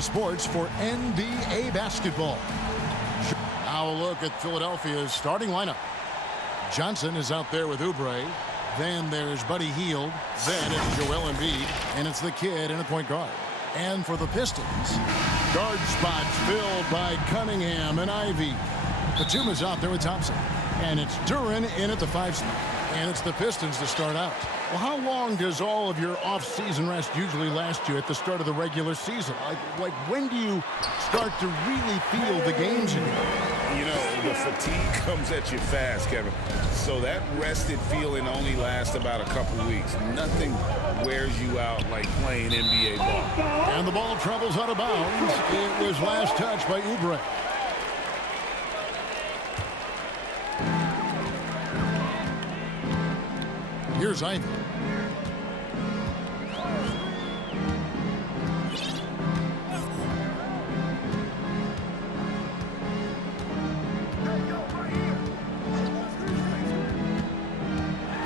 Sports for NBA basketball. Now a look at Philadelphia's starting lineup. Johnson is out there with Oubre. Then there's Buddy Hield. Then it's Joel Embiid. And it's the kid in a point guard. And for the Pistons, guard spots filled by Cunningham and Ivy. Batum is out there with Thompson. And it's Duren in at the 5 spot. And it's the Pistons to start out. Well, how long does all of your off-season rest usually last you at the start of the regular season? Like when do you start to really feel the games again? You know, the fatigue comes at you fast, Kevin. So that rested feeling only lasts about a couple weeks. Nothing wears you out like playing NBA ball. And the ball travels out of bounds. It was last touched by Oubre. Here's Ivy.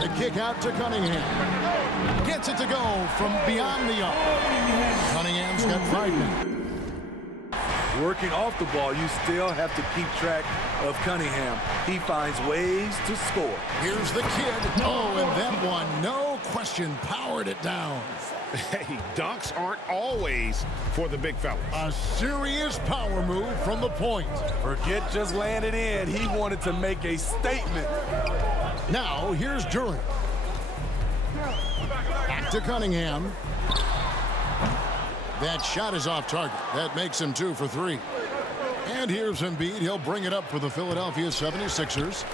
The kick out to Cunningham. Gets it to go from beyond the arc. Cunningham's got 5 men. Working off the ball, you still have to keep track of Cunningham. He finds ways to score. Here's the kid. Oh, and that one, no question, powered it down. Hey, dunks aren't always for the big fellas. A serious power move from the point. Forget just laying it in. He wanted to make a statement. Now, here's Duren. Back to Cunningham. That shot is off target. That makes him 2 for 3. And here's Embiid. He'll bring it up for the Philadelphia 76ers.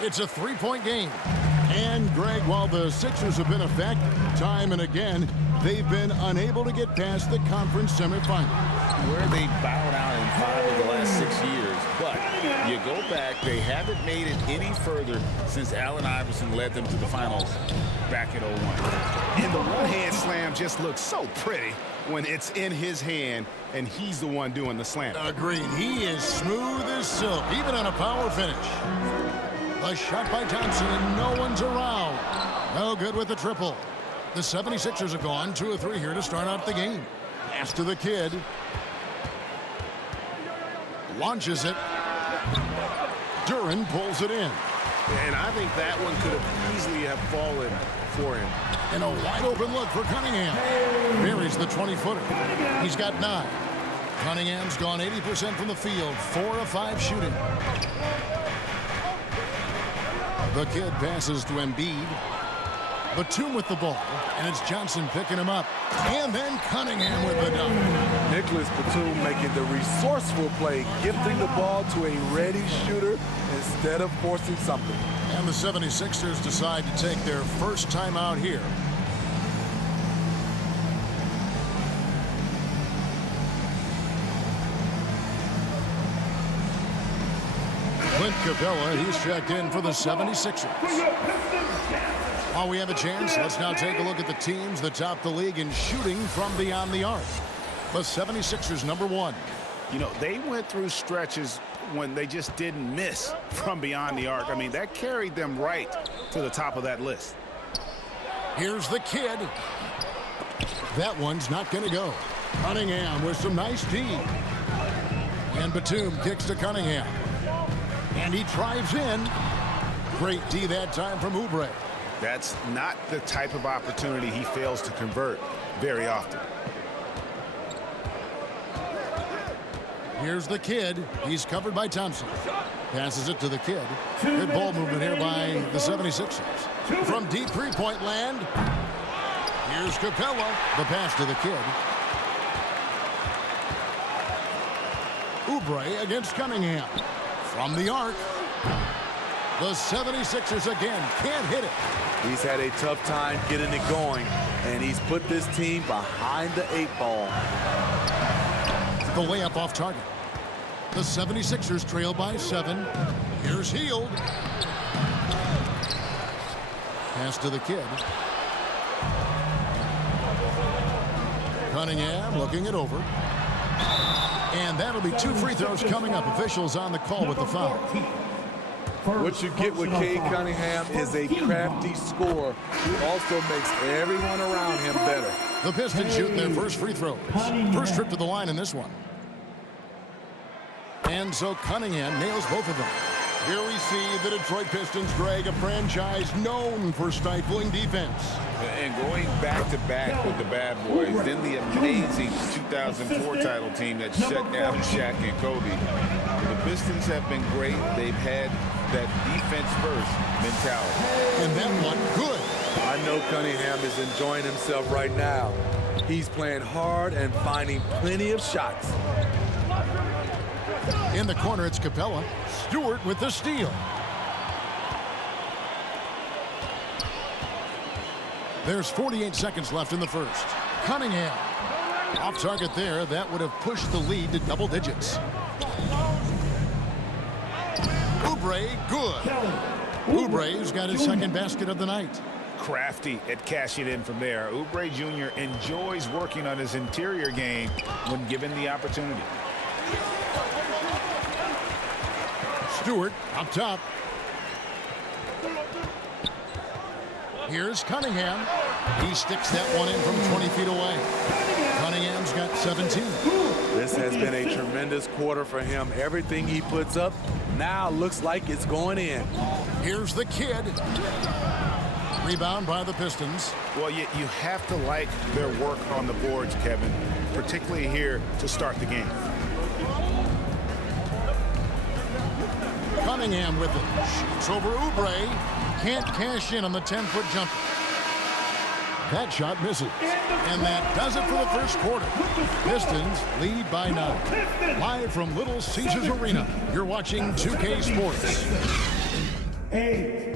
It's a 3-point game. And, Greg, while the Sixers have been effective time and again, they've been unable to get past the conference semifinals. Where they bowed out in 5 of the last 6 years. But you go back, they haven't made it any further since Allen Iverson led them to the finals back in 01. And the one-hand slam just looks so pretty when it's in his hand and he's the one doing the slam. Agreed. He is smooth as silk, even on a power finish. A shot by Thompson, and no one's around. No good with the triple. The 76ers have gone 2 of 3 here to start out the game. Pass to the kid. Launches it. Duren pulls it in. And I think that one could have easily have fallen for him. And a wide open look for Cunningham. Buries the 20-footer. He's got 9. Cunningham's gone 80% from the field. 4 of 5 shooting. The kid passes to Embiid. Batum with the ball. And it's Johnson picking him up. And then Cunningham with the dunk. Nicholas Batum making the resourceful play, gifting the ball to a ready shooter instead of forcing something. And the 76ers decide to take their first time out here. Clint Capella, he's checked in for the 76ers. While we have a chance, let's now take a look at the teams that top the league in shooting from beyond the arc. The 76ers, number 1. You know, they went through stretches when they just didn't miss from beyond the arc. I mean, that carried them right to the top of that list. Here's the kid. That one's not going to go. Cunningham with some nice D. And Batum kicks to Cunningham. And he drives in. Great D that time from Oubre. That's not the type of opportunity he fails to convert very often. Here's the kid. He's covered by Thompson. Passes it to the kid. Good ball movement here by the 76ers. From deep 3-point land. Here's Capella. The pass to the kid. Oubre against Cunningham. From the arc. The 76ers again can't hit it. He's had a tough time getting it going, and he's put this team behind the 8 ball. The layup off target. The 76ers trail by 7. Here's Hield. Pass to the kid. Cunningham looking it over. And that'll be 2 free throws coming up. Officials on the call with the foul. What you get with Cade Cunningham is a crafty scorer who also makes everyone around him better. The Pistons shooting their first free throws. First trip to the line in this one. And so Cunningham nails both of them. Here we see the Detroit Pistons drag a franchise known for stifling defense. And going back-to-back with the bad boys, then the amazing 2004 title team that shut down Shaq and Kobe. The Pistons have been great. They've had that defense-first mentality. And that one, good. I know Cunningham is enjoying himself right now. He's playing hard and finding plenty of shots. In the corner, it's Capella. Stewart with the steal. There's 48 seconds left in the first. Cunningham off target there. That would have pushed the lead to double digits. Oubre, good. Oubre's got his second basket of the night. Crafty at cashing in from there. Oubre Jr. enjoys working on his interior game when given the opportunity. Stewart up top. Here's Cunningham. He sticks that one in from 20 feet away. Cunningham's got 17. This has been a tremendous quarter for him. Everything he puts up now looks like it's going in. Here's the kid. Rebound by the Pistons. Well, you have to like their work on the boards, Kevin, particularly here to start the game. Cunningham with it. Shoots over Oubre. Can't cash in on the 10-foot jumper. That shot misses. And that does it for the first quarter. Pistons lead by 9. Live from Little Caesars Arena, you're watching 2K Sports. 8.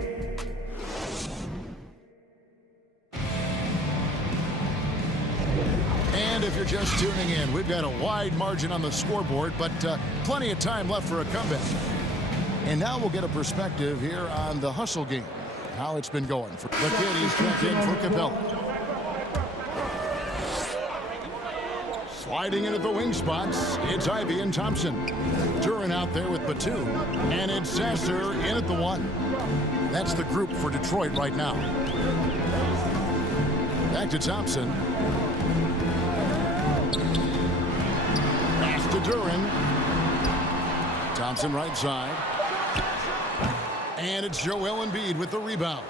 And if you're just tuning in, we've got a wide margin on the scoreboard, but plenty of time left for a comeback. And now we'll get a perspective here on the hustle game, how it's been going. For the kid, he's checked in for Capella. Sliding into the wing spots, it's Ivy and Thompson. Duran out there with Batum, and it's Sasser in at the 1. That's the group for Detroit right now. Back to Thompson. Pass to Duran. Thompson right side. And it's Joel Embiid with the rebound.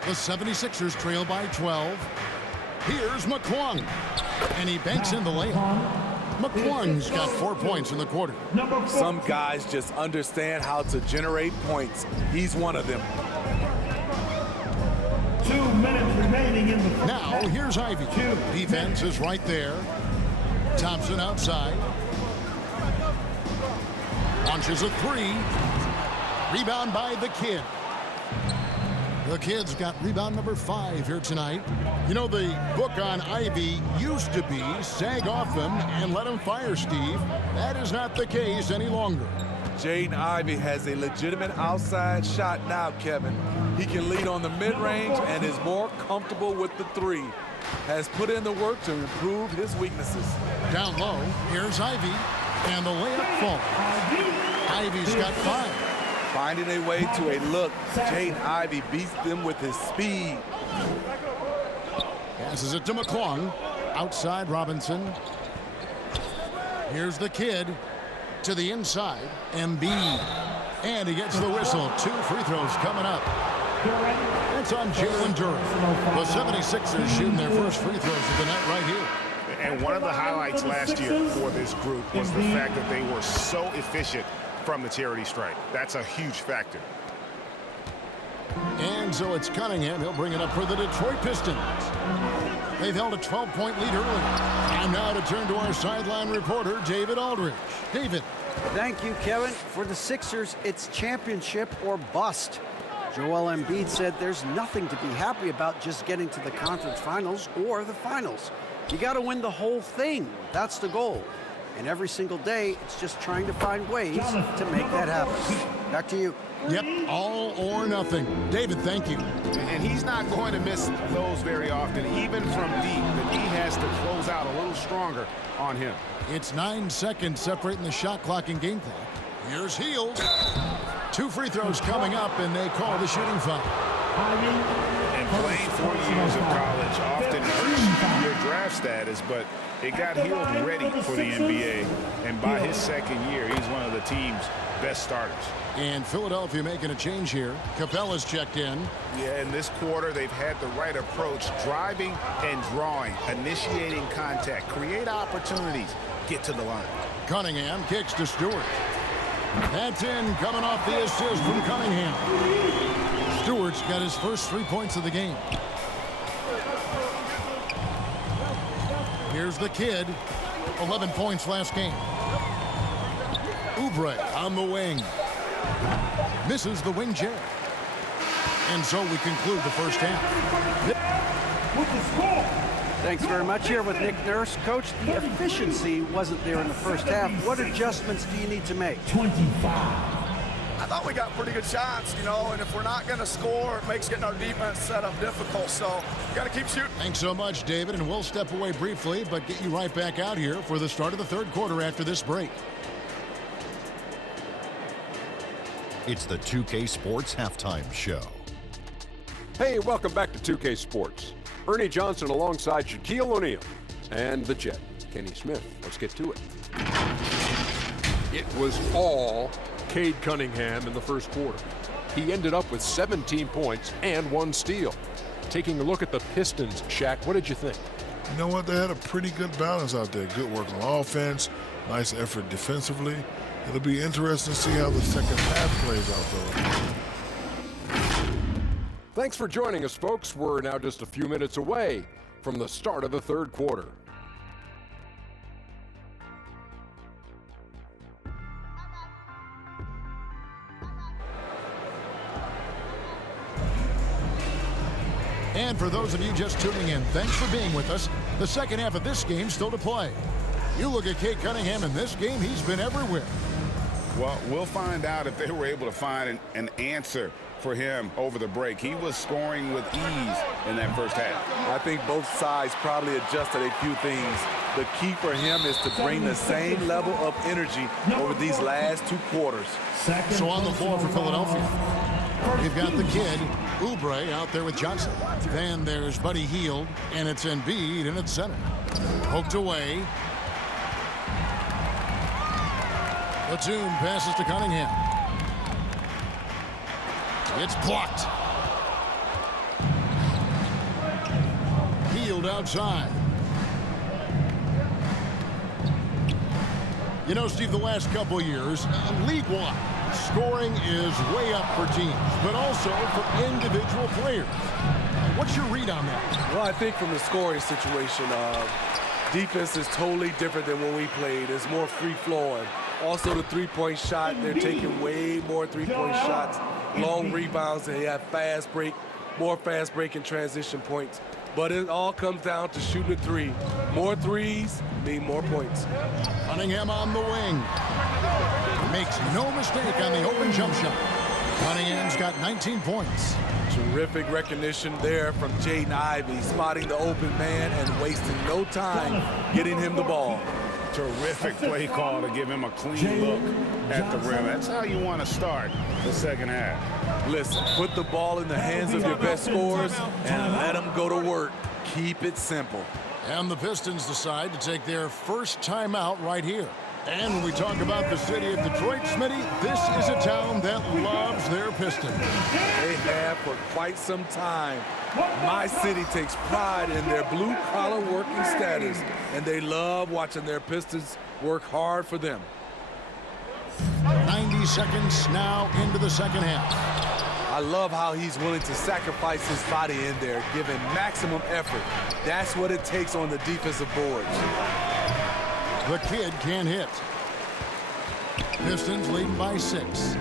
The 76ers trail by 12. Here's McClung. And he banks in the layup. McClung's got 4 points in the quarter. Some guys just understand how to generate points. He's one of them. 2 minutes remaining in the Now, here's Ivy. Defense is right there. Thompson outside. Launches a 3. Rebound by the kid. The kid's got rebound number 5 here tonight. You know, the book on Ivy used to be sag off him and let him fire, Steve. That is not the case any longer. Jaden Ivey has a legitimate outside shot now, Kevin. He can lead on the mid-range and is more comfortable with the 3. Has put in the work to improve his weaknesses. Down low, here's Ivy, and the layup falls. Ivy's got 5. Finding a way to a look, Jaden Ivey beats them with his speed. Passes it to McClung. Outside Robinson. Here's the kid to the inside. Embiid. And he gets the whistle. 2 free throws coming up. That's on Jalen Duran. The 76ers shooting their first free throws of the night right here. And one of the highlights last year for this group was the fact that they were so efficient from the charity stripe. That's a huge factor. And so it's Cunningham. He'll bring it up for the Detroit Pistons. They've held a 12-point lead early. Time now to turn to our sideline reporter, David Aldridge. David. Thank you, Kevin. For the Sixers, it's championship or bust. Joel Embiid said there's nothing to be happy about just getting to the conference finals or the finals. You got to win the whole thing. That's the goal. And every single day, it's just trying to find ways to make that happen. Back to you. Yep, all or nothing. David, thank you. And he's not going to miss those very often, even from deep. The D has to close out a little stronger on him. It's 9 seconds separating the shot clock and game clock. Here's Hield. 2 free throws coming up, and they call the shooting foul. And playing 4 years of college often hurts your draft status, but it got Hield ready for the NBA. And by his second year, he's one of the team's best starters. And Philadelphia making a change here. Capella's checked in. Yeah, in this quarter, they've had the right approach, driving and drawing, initiating contact, create opportunities, get to the line. Cunningham kicks to Stewart. That's in, coming off the assist from Cunningham. Stewart's got his first 3 points of the game. Here's the kid. 11 points last game. Oubre on the wing. Misses the wing jab. And so we conclude the first half. With the score. Thanks very much. Here with Nick Nurse. Coach, the efficiency wasn't there in the first half. What adjustments do you need to make? 25. I thought we got pretty good shots, you know, and if we're not going to score, it makes getting our defense set up difficult. So we got to keep shooting. Thanks so much, David, and we'll step away briefly, but get you right back out here for the start of the third quarter after this break. It's the 2K Sports Halftime Show. Hey, welcome back to 2K Sports. Ernie Johnson alongside Shaquille O'Neal and the Jet, Kenny Smith. Let's get to it. It was all Cade Cunningham in the first quarter. He ended up with 17 points and 1 steal. Taking a look at the Pistons, Shaq, what did you think? You know what? They had a pretty good balance out there. Good work on offense, nice effort defensively. It'll be interesting to see how the second half plays out, though. Thanks for joining us, folks. We're now just a few minutes away from the start of the third quarter. And for those of you just tuning in, thanks for being with us. The second half of this game still to play. You look at Cade Cunningham in this game, he's been everywhere. Well, we'll find out if they were able to find an answer for him over the break. He was scoring with ease in that first half. I think both sides probably adjusted a few things. The key for him is to bring the same level of energy over these last 2 quarters. So on the floor for Philadelphia, we've got the kid, Oubre, out there with Johnson. Then there's Buddy Hield, and it's Embiid in its center. Poked away. Batum passes to Cunningham. It's blocked. Hield outside. You know, Steve, the last couple of years, league-wide, scoring is way up for teams, but also for individual players. What's your read on that? Well, I think from the scoring situation, defense is totally different than when we played. It's more free-flowing. Also, the three-point shot, they're taking way more three-point shots, long rebounds, and they have fast break, more fast break and transition points. But it all comes down to shooting a three. More threes mean more points. Cunningham on the wing. Makes no mistake on the open jump shot. Cunningham's got 19 points. Terrific recognition there from Jaden Ivey, spotting the open man and wasting no time getting him the ball. Terrific play call to give him a clean look at the rim. That's how you want to start the second half. Listen, put the ball in the hands of your best scorers and let them go to work. Keep it simple. And the Pistons decide to take their first timeout right here. And when we talk about the city of Detroit, Smitty, this is a town that loves their Pistons. They have for quite some time. My city takes pride in their blue-collar working status, and they love watching their Pistons work hard for them. 90 seconds now into the second half. I love how he's willing to sacrifice his body in there, giving maximum effort. That's what it takes on the defensive boards. The kid can't hit. Pistons leading by 6.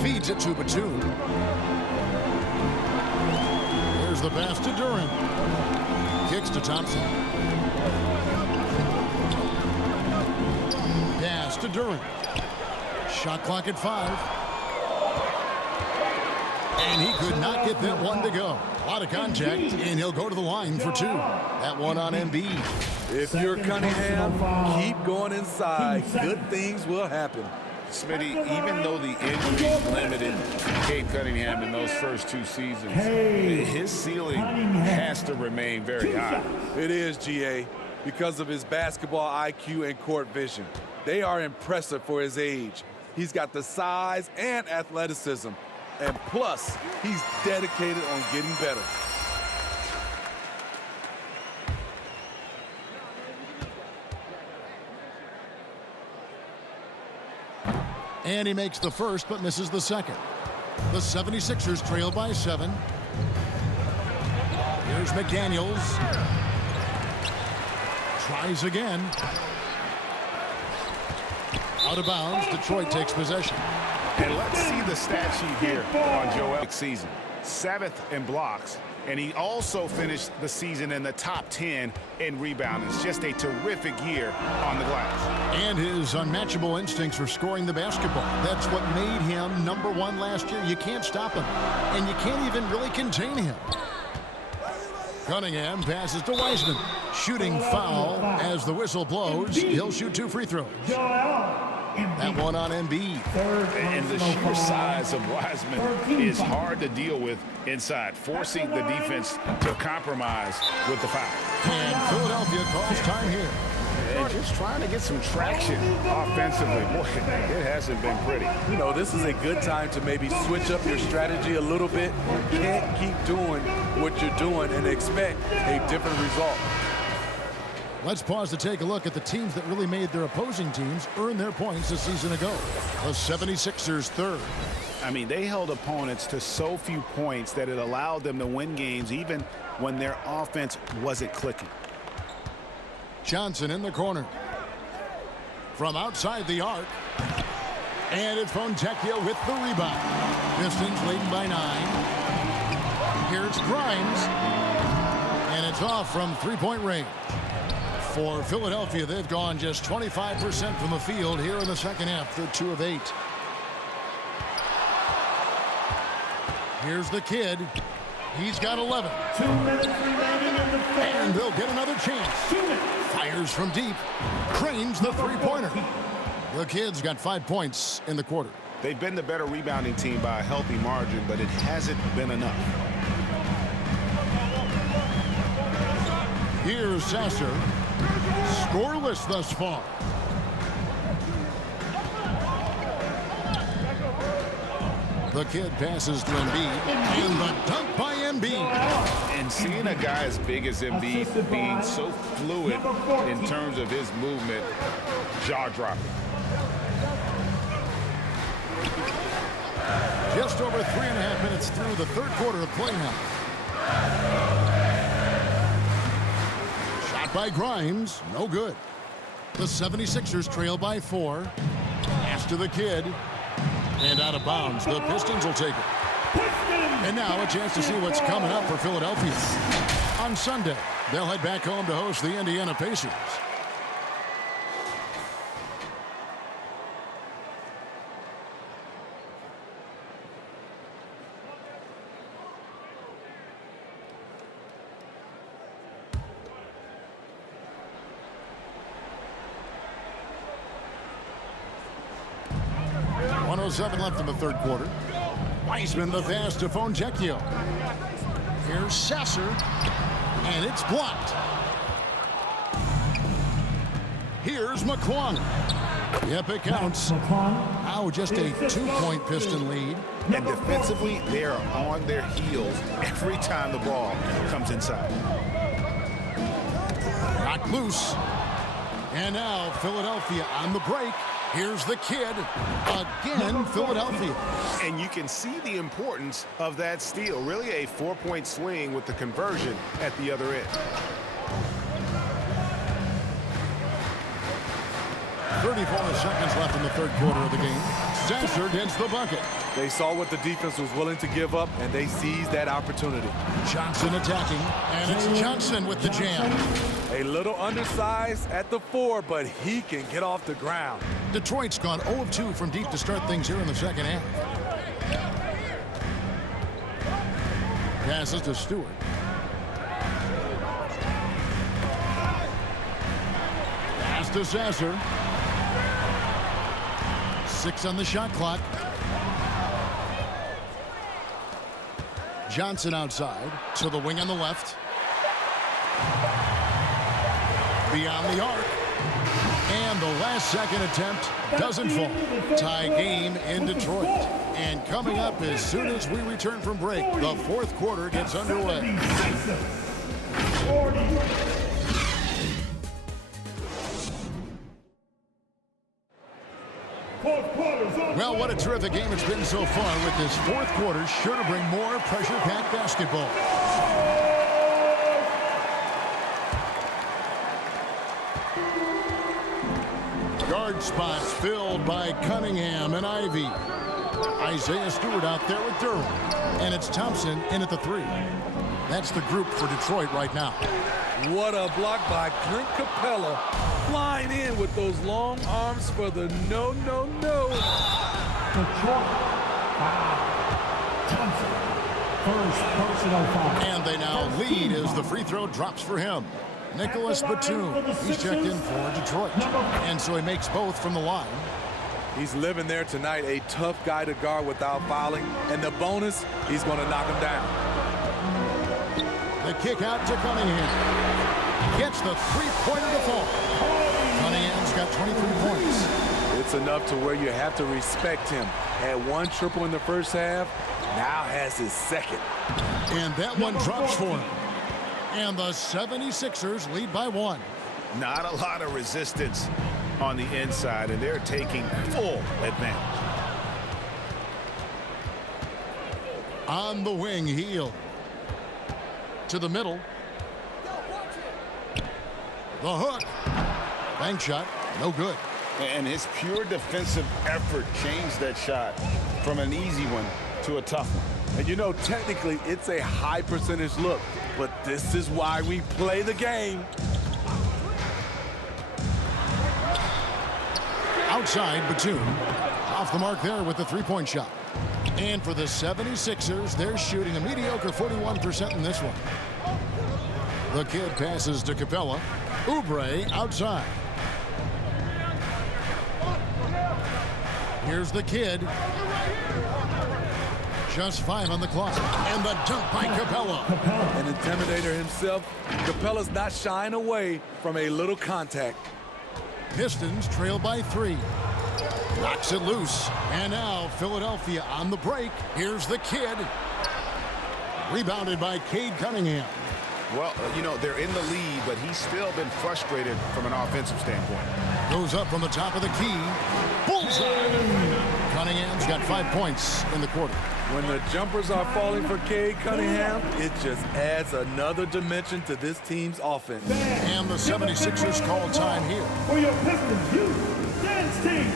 Feeds it to Batum. There's the pass to Durant. Kicks to Thompson. Pass to Durant. Shot clock at 5. And he could not get that one to go. A lot of contact, and he'll go to the line for 2. That one on Embiid. If you're Cunningham, keep going inside. Good things will happen. Smitty, even though the injuries limited Cade Cunningham in those first 2 seasons, his ceiling has to remain very high. It is, GA, because of his basketball IQ and court vision. They are impressive for his age. He's got the size and athleticism. And plus, he's dedicated on getting better. And he makes the first but misses the second. The 76ers trail by 7. Here's McDaniels. Tries again. Out of bounds. Detroit takes possession. And let's see the stat sheet here on Joel season. 7th in blocks, and he also finished the season in the top 10 in rebounding. It's just a terrific year on the glass. And his unmatchable instincts for scoring the basketball. That's what made him #1 last year. You can't stop him, and you can't even really contain him. Cunningham passes to Wiseman. Shooting foul as the whistle blows. He'll shoot 2 free throws. That one on Embiid. And the sheer size of Wiseman is hard to deal with inside, forcing the defense to compromise with the foul. And Philadelphia calls time here. And just trying to get some traction offensively. Boy, it hasn't been pretty. You know, this is a good time to maybe switch up your strategy a little bit. You can't keep doing what you're doing and expect a different result. Let's pause to take a look at the teams that really made their opposing teams earn their points a season ago. The 76ers third. I mean, they held opponents to so few points that it allowed them to win games even when their offense wasn't clicking. Johnson in the corner. From outside the arc. And it's Fontecchio with the rebound. Pistons leading by 9. Here's Grimes. And it's off from three-point range. For Philadelphia, they've gone just 25% from the field here in the second half. They're 2 of 8. Here's the kid. He's got 11. 2 minutes remaining in the third. And they'll get another chance. Fires from deep. Cranes the three-pointer. The kid's got 5 points in the quarter. They've been the better rebounding team by a healthy margin, but it hasn't been enough. Here's Sasser. Scoreless thus far. The kid passes to Embiid. And the dunk by Embiid. And seeing a guy as big as Embiid being so fluid in terms of his movement, jaw-dropping. Just over 3.5 minutes through the third quarter of play now. Shot by Grimes. No good. The 76ers trail by 4. Pass to the kid. And out of bounds. The Pistons will take it. And now a chance to see what's coming up for Philadelphia. On Sunday, they'll head back home to host the Indiana Pacers. .107 left in the third quarter. Wiseman the pass to Fontecchio. Here's Sasser. And it's blocked. Here's McClung. Yep, it counts. Now just a 2-point Piston lead. And defensively, they are on their heels every time the ball comes inside. Knocked loose. And now Philadelphia on the break. Here's the kid. Again, Philadelphia. And you can see the importance of that steal. Really a 4-point swing with the conversion at the other end. 34 seconds left in the third quarter of the game. Sasser gets the bucket. They saw what the defense was willing to give up, and they seized that opportunity. Johnson attacking, and it's Johnson with the jam. A little undersized at the 4, but he can get off the ground. Detroit's gone 0 of 2 from deep to start things here in the second half. Passes to Stewart. Pass to Sasser. 6 on the shot clock. Johnson outside to the wing on the left. Beyond the arc. And the last second attempt doesn't fall. Tie game in Detroit. And coming up as soon as we return from break, the fourth quarter gets underway. Well, what a terrific game it's been so far, with this fourth quarter sure to bring more pressure-packed basketball. Guard spots filled by Cunningham and Ivy. Isaiah Stewart out there with Durham. And it's Thompson in at the 3. That's the group for Detroit right now. What a block by Clint Capella. Flying in with those long arms for the no. Detroit, Thompson, first personal foul. And they now lead as the free throw drops for him. Nicholas Batum, he's checked in for Detroit. And so he makes both from the line. He's living there tonight, a tough guy to guard without fouling. And the bonus, he's going to knock him down. The kick out to Cunningham. Gets the three-pointer to fall. Cunningham's got 23 points. It's enough to where you have to respect him. Had 1 triple in the first half, now has his second. And that one drops for him. And the 76ers lead by 1. Not a lot of resistance on the inside, and they're taking full advantage. On the wing, Hield. To the middle. The hook. Bank shot. No good. And his pure defensive effort changed that shot from an easy one to a tough one. And you know, technically, it's a high percentage look, but this is why we play the game. Outside, Batum. Off the mark there with the three-point shot. And for the 76ers, they're shooting a mediocre 41% in this one. The kid passes to Capella. Oubre outside. Here's the kid. Just 5 on the clock. And the dunk by Capella. An intimidator himself, Capella's not shying away from a little contact. Pistons trail by 3. Knocks it loose. And now Philadelphia on the break. Here's the kid. Rebounded by Cade Cunningham. Well, you know, they're in the lead, but he's still been frustrated from an offensive standpoint. Goes up from the top of the key. Bullseye! Cunningham's got 5 points in the quarter. When the jumpers are falling for Cade Cunningham, it just adds another dimension to this team's offense. And the 76ers call time here. For your Pistons youth dance team.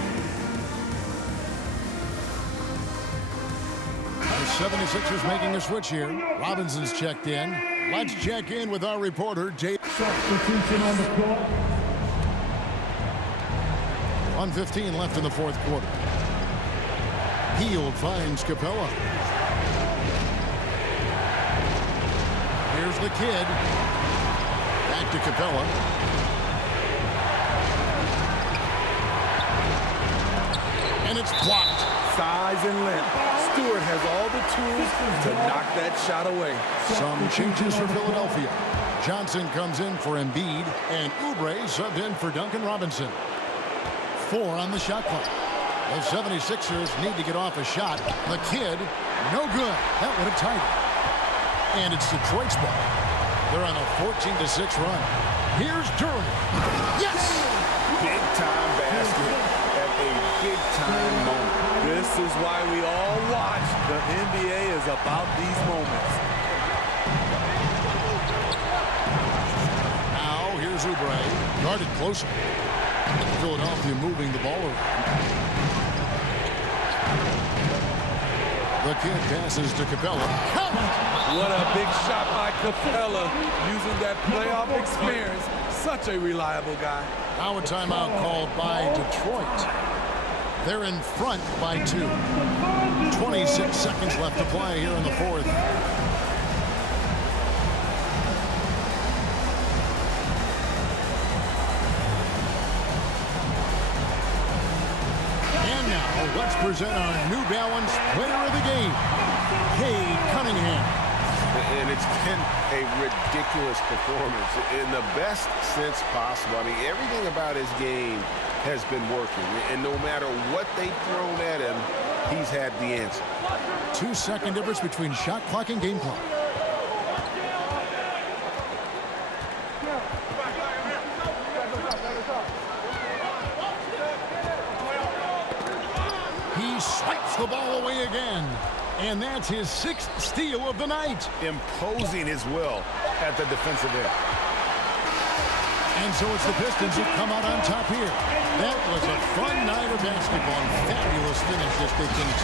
The 76ers making a switch here. Robinson's checked in. Let's check in with our reporter, Jay. Substitution on the court. 1:15 left in the fourth quarter. Hield finds Capella. Here's the kid. Back to Capella. And it's blocked. Size and length. Stewart has all the tools to knock that shot away. Some changes for Philadelphia. Johnson comes in for Embiid, and Oubre subbed in for Duncan Robinson. 4 on the shot clock. The 76ers need to get off a shot. The kid, no good. That would have tied it. And it's Detroit's ball. They're on a 14-6 run. Here's Durham. Yes! Big-time basket at a big-time moment. This is why we all watch. The NBA is about these moments. Now, here's Oubre. Guarded closer. Philadelphia moving the ball around. The kid passes to Capella. What a big shot by Capella, using that playoff experience. Such a reliable guy. Now a timeout called by Detroit. They're in front by 2. 26 seconds left to play here in the fourth. And now Now let's present our New Balance player of the game, Cade Cunningham. And it's been a ridiculous performance in the best sense possible. I mean, everything about his game has been working. And no matter what they've thrown at him, he's had the answer. 2-second difference between shot clock and game clock. He swipes the ball away again. And that's his 6th steal of the night. Imposing his will at the defensive end. And so it's the Pistons who come out on top here. That was a fun night of basketball and fabulous finish as they continue.